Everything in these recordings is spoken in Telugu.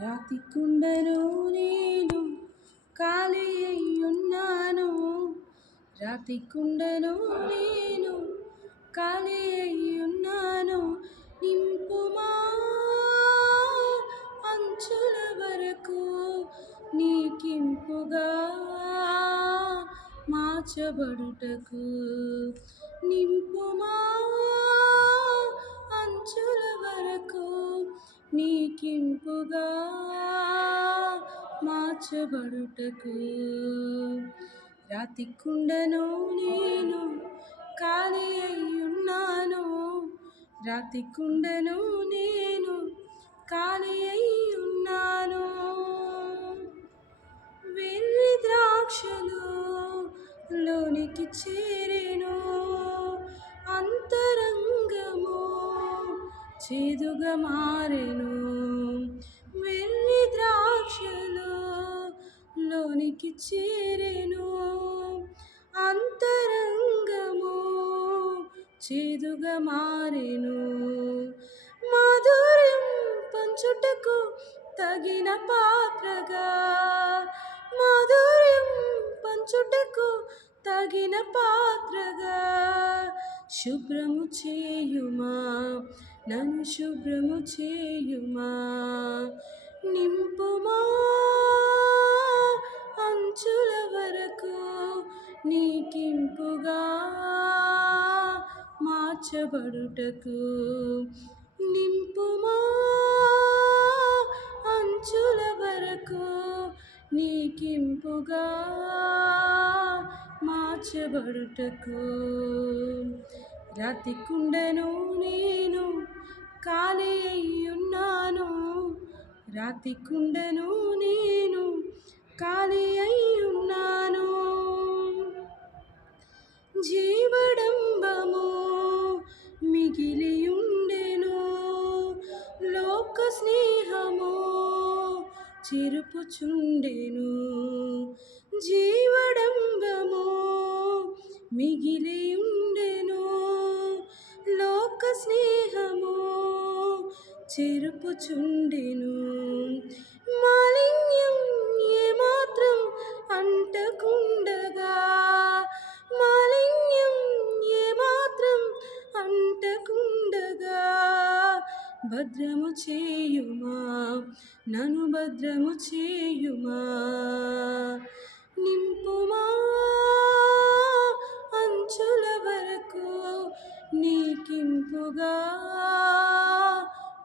రాతి కుండను నేను ఖాళీ అయ్యున్నాను. రాతి కుండను నేను ఖాళీ అయ్యున్నాను. నింపుమా అంచుల వరకు నీకింపుగా మార్చబడుటకు. నింపుమా అంచుల వరకు నీకింపుగా మార్చబడుటకు. రాతి కుండను నేను ఖాళీ అయ్యున్నాను. రాతి కుండను నేను ఖాళీ అయ్యున్నాను. వెర్రి ద్రాక్షలు లోనికి చేరెను, అంతరంగము చేదుగా మారెను. వెర్రి ద్రాక్షలు లోనికి చేరెను, అంతరంగము చేదుగా మారెను. మాధుర్యం పంచుటకు తగిన పాత్రగా, మాధుర్యం పంచుటకు తగిన పాత్రగా శుభ్రము చేయుమా, నన్ను శుభ్రము చేయుమా. నింపుమా అంచుల వరకు నీకింపుగా మార్చబడుటకు. నింపుమా అంచుల వరకు నీకింపుగా మార్చబడుటకు. రాతి కుండను నేను ఖాళీ అయ్యున్నాను. రాతి కుండను నేను ఖాళీ అయ్యున్నాను. జీవడంబము మిగిలియుండెను, లోక స్నేహము చెరుపుచుండెను. జీవడంబము మిగిలియుండెను, లోక స్నేహము చెరుపుచుండెను. మాలిన్యం ఏమాత్రం అంటకుండగా, మాలిన్యం ఏమాత్రం అంటకుండగా భద్రము చేయుమా, నన్ను భద్రము చేయుమా. నింపుమా అంచుల వరకు నీకింపుగా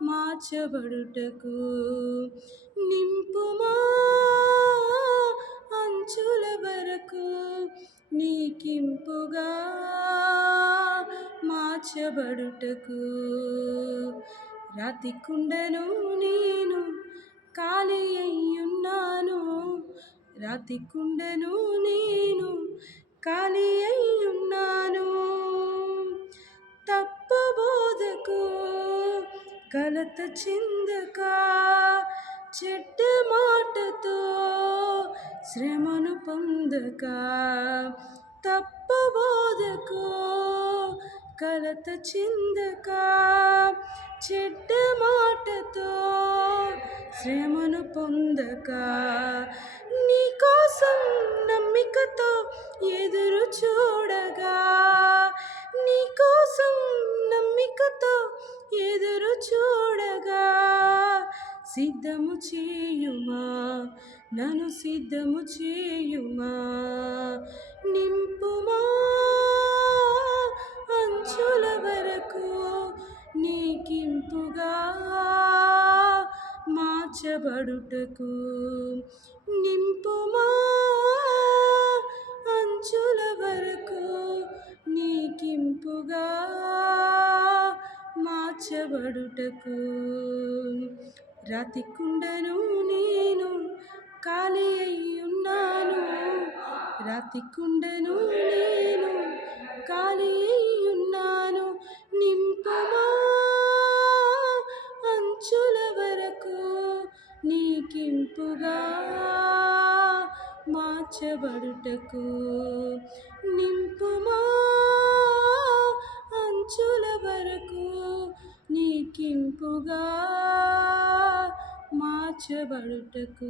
మార్చబడుటకు. నింపుమా అంచుల వరకు నీకింపుగా మార్చబడుటకు. రాతి కుండను నేను ఖాళీ అయ్యున్నాను. రాతి కుండను నేను ఖాళీ అయ్యున్నాను. తప్పు బోధకు కలత చెందక, చెడ్డ మాటతో శ్రమను పొందక. తప్పు బోధకు కలత చెందక, చెడ్డ మాటతో శ్రమను పొందక. నీకోసం నమ్మికతో ఎదురు చూడగా, నీకోసం నమ్మికతో ఎదురు చూడగా సిద్ధము చేయుమా, నన్ను సిద్ధము చేయుమా. నింపుమా అంచుల వరకు నీకింపుగా మార్చబడుటకు. నింపుమా అంచుల వరకు నీకింపుగా మార్చబడుటకు. రాతి కుండను నేను ఖాళీ అయ్యున్నాను. రాతి కుండను నేను ఖాళీ అయ్యున్నాను. నింపుమా అంచుల వరకు నీకింపుగా మార్చబడుటకు. నింపుమా అంచుల వరకు నీకింపుగా మార్చబడుటకు.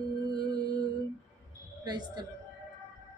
క్రైస్తవులు